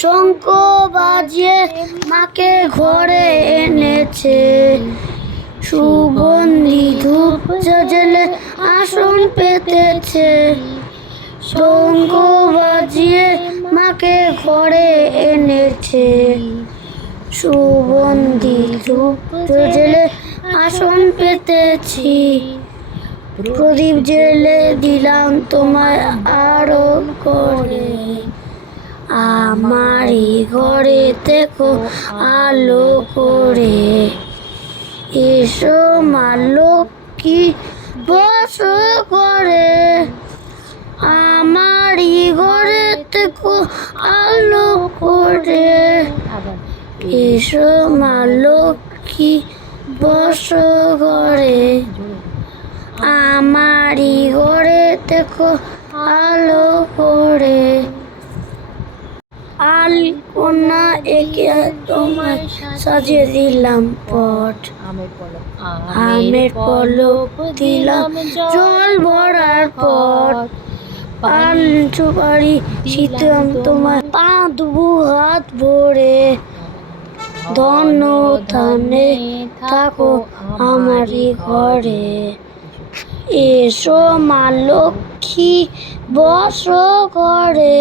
শঙ্খ বাজিয়ে মাকে ঘরে এনেছে, সুগন্ধি ধূপ জ্বেলে আসন পেতেছে। শঙ্খ বাজিয়ে মাকে ঘরে এনেছে, সুগন্ধি ধূপ জ্বেলে আসন পেতেছি। প্রদীপ জ্বেলে দিলাম তোমায় আরো করে, আমারই ঘরে থেকো আলো করে। এসো মা লক্ষ্মী বস করে, আমারই ঘরে থেকো আলো করে। এসো মা লক্ষ্মী বস করে, আমারই ঘরে থেকো আলো করে। আলপনা এঁকে তোমায় সাজিয়ে দিলাম পট, আমের পলক দিলাম জল ভরার পট। পান সুপারি শীতম তোমায় বাঁধবো হাত ভরে, ধন্য ধানে থাকো আমারই ঘরে। এসো মা লক্ষ্মী বস করে।